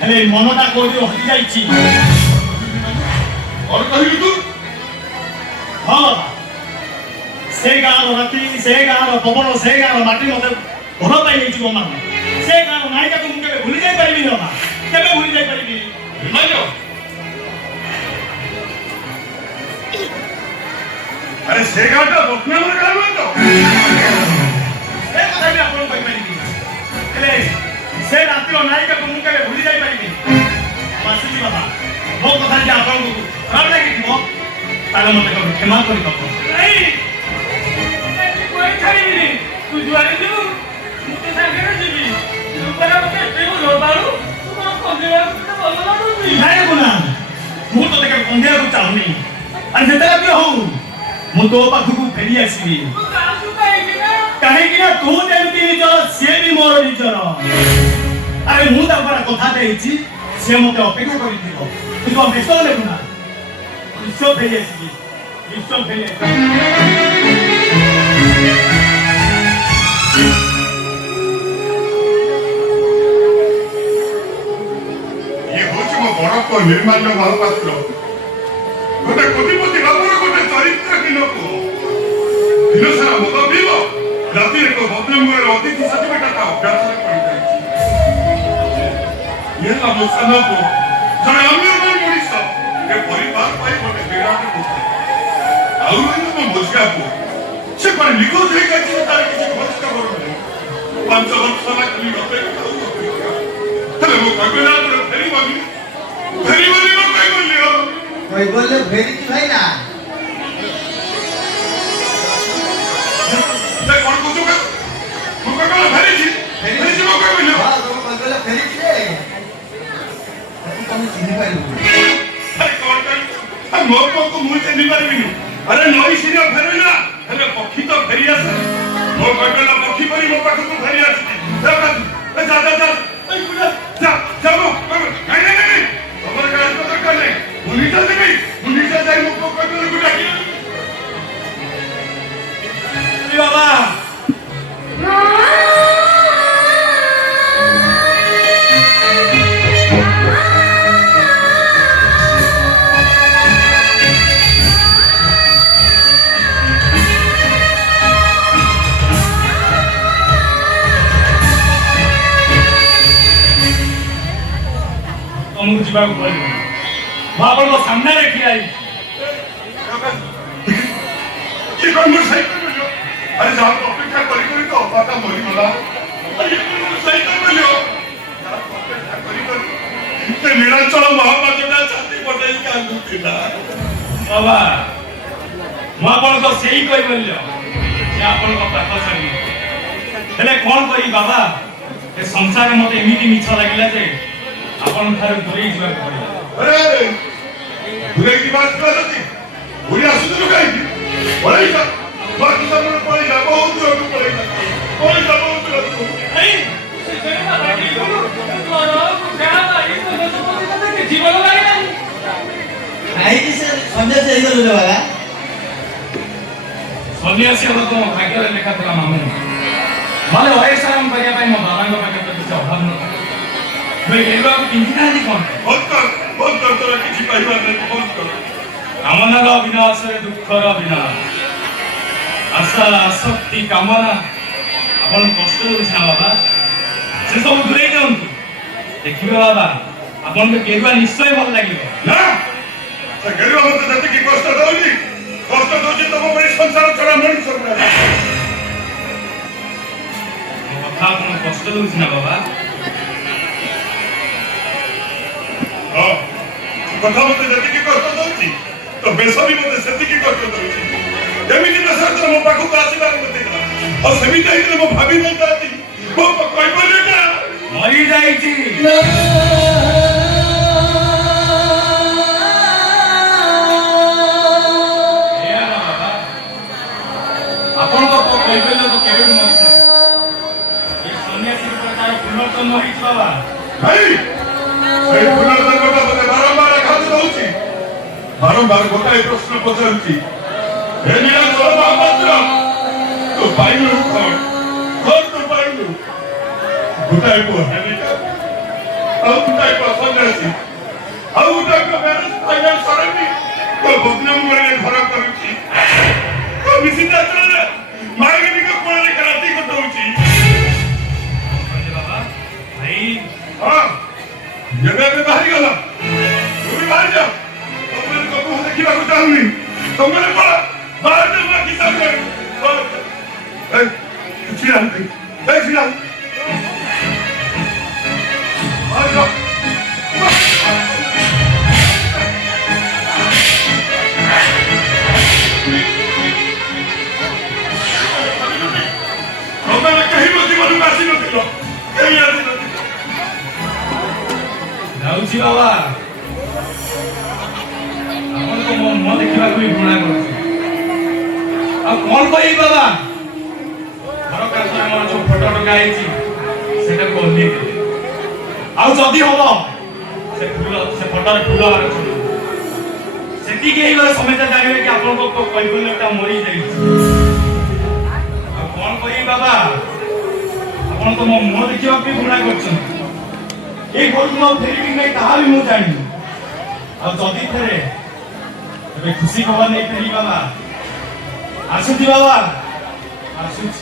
ହେଲେ ମନଟା କୋଉଠି ହଜିଯାଇଛି। କଣ କହିଲୁ ତୁ? ହଁ ବାବା, ସେ ଗାଁର ରାତି, ସେ ଗାଁର ପବନ, ସେ ଗାଁର ମାଟି ମତେ ଭଲ ପାଇଯାଇଛି ମାମା। ସେ ଗାଁର ନାୟିକାକୁ ମୁଁ କେବେ ଭୁଲି ଯାଇପାରିବିନି ବାବା, କେବେ ଭୁଲି ଯାଇପାରିବି। ଆରେ ସେ ଗାଁଟା ବଦନାମର ଗାଁ ନୁହେଁ ତ? ସେ କଥା ବି ଆପଣ କହିପାରିବି, ହେଲେ ସେ ରାତିର ନାୟିକାକୁ ମୁଁ କେବେ ଭୁଲି ଯାଇପାରିବି। ଆସିଛି ବାବା, ମୋ କଥା ଯଦି ଆପଣଙ୍କୁ ଖରାପ ଲାଗିଥିବ ତାହେଲେ ମତେ କେବେ କ୍ଷମା କରିଦେବ। ତୁ ଯୁଆଡେ ଯିବୁ ମୁଁ ତୋ ସାଙ୍ଗରେ ଯିବି। ନାଇଁ ଗୁଣା, ମୁଁ ତୋତେ କେବେ କନ୍ଦେଇବାକୁ ଚାହୁଁନି। ଆରେ ଯେତେବେଳେ ବି ହଉ ମୁଁ ତୋ ପାଖକୁ ଫେରି ଆସିବି। କାହିଁକି ନା ତୁ ଯେମିତି ନିଜର ସିଏ ବି ମୋର ନିଜର। ଆରେ ମୁଁ ତା ଉପରେ କଥା ଦେଇଛି, ସେ ମତେ ଅପେକ୍ଷା କରିଥିବ। ତୁ କଣ ବ୍ୟସ୍ତ ହେବୁ ନା? ନିଶ୍ଚୟ ଫେରି ଆସିବି, ନିଶ୍ଚୟ ଫେରି ଆସିବି। ଇଏ ହଉଛି ମୋ ବଡ ପୁଅ ନିର୍ମାଲ୍ୟ ମହାପାତ୍ର। ଗୋଟେ କୋଟିପତି ବାବୁର ଗୋଟେ ଚରିତ୍ରହୀନ ପୁଅ। ଦିନ ସାରା ମଦ ପିଇବ, ରାତିରେ ଏକ ଭଦ୍ରଙ୍ଗରେ ଅତିଥି ସାଜିବାଟା ତା ଅଭ୍ୟାସରେ ପଡ଼ିଯାଇଛି। ଇଏ ହେଲା ମୋ ସାନ ପୁଅ, ଜଣେ ଅନ୍ୟମୟ ମଣିଷ। ଏ ପରିବାର ପାଇଁ ଗୋଟେ ବିରାଟ ବୋଝ। ଆଉ ରହିଲା ମୋ ମଝିଆ ପୁଅ, ସେ କୁଆଡ଼େ ନିଖୋଜ ହେଇଯାଇଛି ଯେ ତାର କିଛି ଖୋଜ ଖବର ନାହିଁ। 5 ବର୍ଷ ହେଲା ଖାଲି ଅପେକ୍ଷା ଆଉ ଅପେକ୍ଷା। ହେଲେ ମୁଁ କହିଲା ପରେ ଫେରିବନି ମୋ কৈবল্য ফেরিছি ভাই না କଣ କହୁଛୁ? ମୁଁ କହିଲା ଫେରିଛି ମୋ କହିଲି হ্যাঁ তুমি কৈবল্য ফেরিছি রে তুমি চিনি পাইলু ଆରେ କଣ କହିଲୁ? ମୋ ପୁଅକୁ ମୁଁ ଚିହ୍ନି ପାରିବିନି। ଆରେ ନଈ ସିନା ଫେରେ ନା, ହେଲେ ପକ୍ଷୀ ତ ଫେରି ଆସେ। ମୋ କହିଲା ପକ୍ଷୀ ପରି ମୋ ପାଖକୁ ଫେରି ଆସିଛି। ଯା ଯା ଯା ନାଇଁ ତମର କାହାକୁ ଦରକାର ନାହିଁ। ମୁଁ ନିଜେ ଯିବି, ମୁଁ ନିଜେ ଯାଇ ମୋ ପୁଅ କହିବାକୁ ଡାକିବି। ବାବା ତମକୁ ଯିବାକୁ ପଡ଼ିବ। ମୁଁ ଆପଣଙ୍କ ସାମ୍ନାରେ ଠିଆ ହେଇଛି। ये कौन मोर साइकिल में लियो? अरे साहब अपेक्षा करी करी तो बाता मरी गला। अरे मोर साइकिल में लियो। साहब अपेक्षा करी करी ते नीलाचल महापात्रटा छाती पटाई का लुटिला। बाबा ମୁଁ ଆପଣଙ୍କ ସେଇ କହିବଲ୍ୟ ଯେ ଆପଣଙ୍କ ପାଖ ଛାଡ଼ି ହେଲେ କ'ଣ କରିବି ବାବା, ଏ ସଂସାରରେ ମତେ ଏମିତି ମିଛ ଲାଗିଲା ଯେ ଆପଣଙ୍କ ଠାରୁ ଦୂରେଇ ଯିବାକୁ ପଡ଼ିଲା। अरे दूरे की बात कर रही बुढ़ी आसुदु काई पळेगा बाकी सब पळेगा बहुत दूर पळेगा बहुत दूर ଏଇ জীবন লাগে না কাহিনী সে সন্দেশ ହେଇଗଲୁ রে বাবা ସନ୍ନ୍ୟାସୀ ହେବା ତ ମୋ ଭାଗ୍ୟରେ ଲେଖା ଥିଲା ମାମୁଁ। ନହେଲେ ଅୟସାରାମ କରିବା ପାଇଁ ମୋ ବାବାଙ୍କ ପାଖରେ ତ କିଛି ଅଭାବ ନଥିଲା। ଏଗୁଡ଼ାକୁ ପିନ୍ଧିଥାନ୍ତି କ'ଣ? बहुत कर तोरा किछि पाइबा नहीं बहुत कर କାମନାର ବିନାଶରେ ଦୁଃଖର ବିନାଶ। ଆଶା ଆସକ୍ତି କାମନା ଆପଣ କଷ୍ଟ ଦେଉଛି ନା ବାବା, ସେ ସବୁ ଦୂରେଇ ଯାଆନ୍ତୁ। ଦେଖିବେ ବାବା ଆପଣଙ୍କ କେରୁଆ ନିଶ୍ଚୟ ଭଲ ଲାଗିବ। ना से गरीब मत जति की कष्ट दउनी तम बड़ी संसार छोड़ा मनुष्य छोड़ा ମୋ କଥା ଆପଣଙ୍କୁ କଷ୍ଟ ଦେଉଛି ନା ବାବା? हां कथा मत जति की कष्ट दउची तो बेसरी मत सेति की कष्ट दउची एमिति बेसर तो मो पाखु को आसीबार मते और सेमिति आइले मो भाभी नहीं जाती मो कोई बोलेगा ମରି ଯାଇଛି। ଆପଣଙ୍କ କୈବଲ୍ୟ ତ କେବେ ବି ମରିଥାଏ। ଏ ସନ୍ନ୍ୟାସୀ ତାର ପୁନର୍ଜନ୍ମ ହେଇଛି ବାବା। भाई ସେଇ ପୁନର୍ଜନ୍ମଟା ମତେ ବାରମ୍ବାର ଆଘାତ ଦଉଛି ବାରମ୍ବାର ଗୋଟାଏ ପ୍ରଶ୍ନ ପଚାରୁଛି ହେ ନୀଳାଚଳ ମହାପାତ୍ର ତୁ ପାଇଲୁ କଣ ତୁ ପାଇଲୁ ଗୋଟାଏ ପୁଅ ହେଲିକା ଆଉ ଗୋଟାଏ ପସନ୍ଦ ଅଛି ଆଉ ଗୋଟାଏ ମ୍ୟାରେଜ ଫାଇନାଲ ସରେନି ତ ଭଗ୍ନମୂଳରେ ଘର କରୁଛି ତ ମିଶି ଯାତ୍ରାରେ ମାଗିନିକ କୋଳରେ ରାତି କଟଉଛି ବାବା ଭାଇ ହଁ ଯେବେ ଏବେ ବାହାରିଗଲା ତୁ ବି ବାହାରି ଯା ତମେ କବୁ ଦେଖିବାକୁ ଚାହୁଁନି ତମେ ପଳା ବାହାରି ଯା ବାକି ସାମନେ ଛିଡ଼ା ଛିଡ଼ା ଯାଉଛି ବାବା ଆପଣ ତ ମୋ ମୁହଁ ଦେଖିବାକୁ ବି ଘୃଣା କରୁଛି ଆଉ କଣ କହିବି ବାବା ଘର କାନ୍ଥରେ ମୋର ଯୋଉ ଫଟୋ ଟଙ୍କା ହେଇଛି ସେଟାକୁ ଓହ୍ଲେଇଦେଲି ଆଉ ଯଦି ହବ ସେ ଫଟୋରେ ଫୁଲ ଆଣୁଛନ୍ତି ସେତିକି ହେଇଗଲେ ସମସ୍ତେ ଜାଣିବେ କି ଆପଣଙ୍କ କୈବଲ୍ୟଟା ମରିଯାଇଛି ଆଉ କଣ କହିବି ବାବା ଆପଣ ତ ମୋ ମୁହଁ ଦେଖିବାକୁ ବି ଘୃଣା କରୁଛନ୍ତି এই ঘরକୁ ଆଉ ଫେରିବି ନାହିଁ ତାହା ବି ମୁଁ ଜାଣିନି ଆଉ ଯଦି ଫେରେ ଏବେ ଖୁସି ଖବର ନେଇ ଫେରି ବାବା ଆସୁଛି ବାବା ଆସୁଛି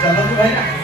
चलो भाई ना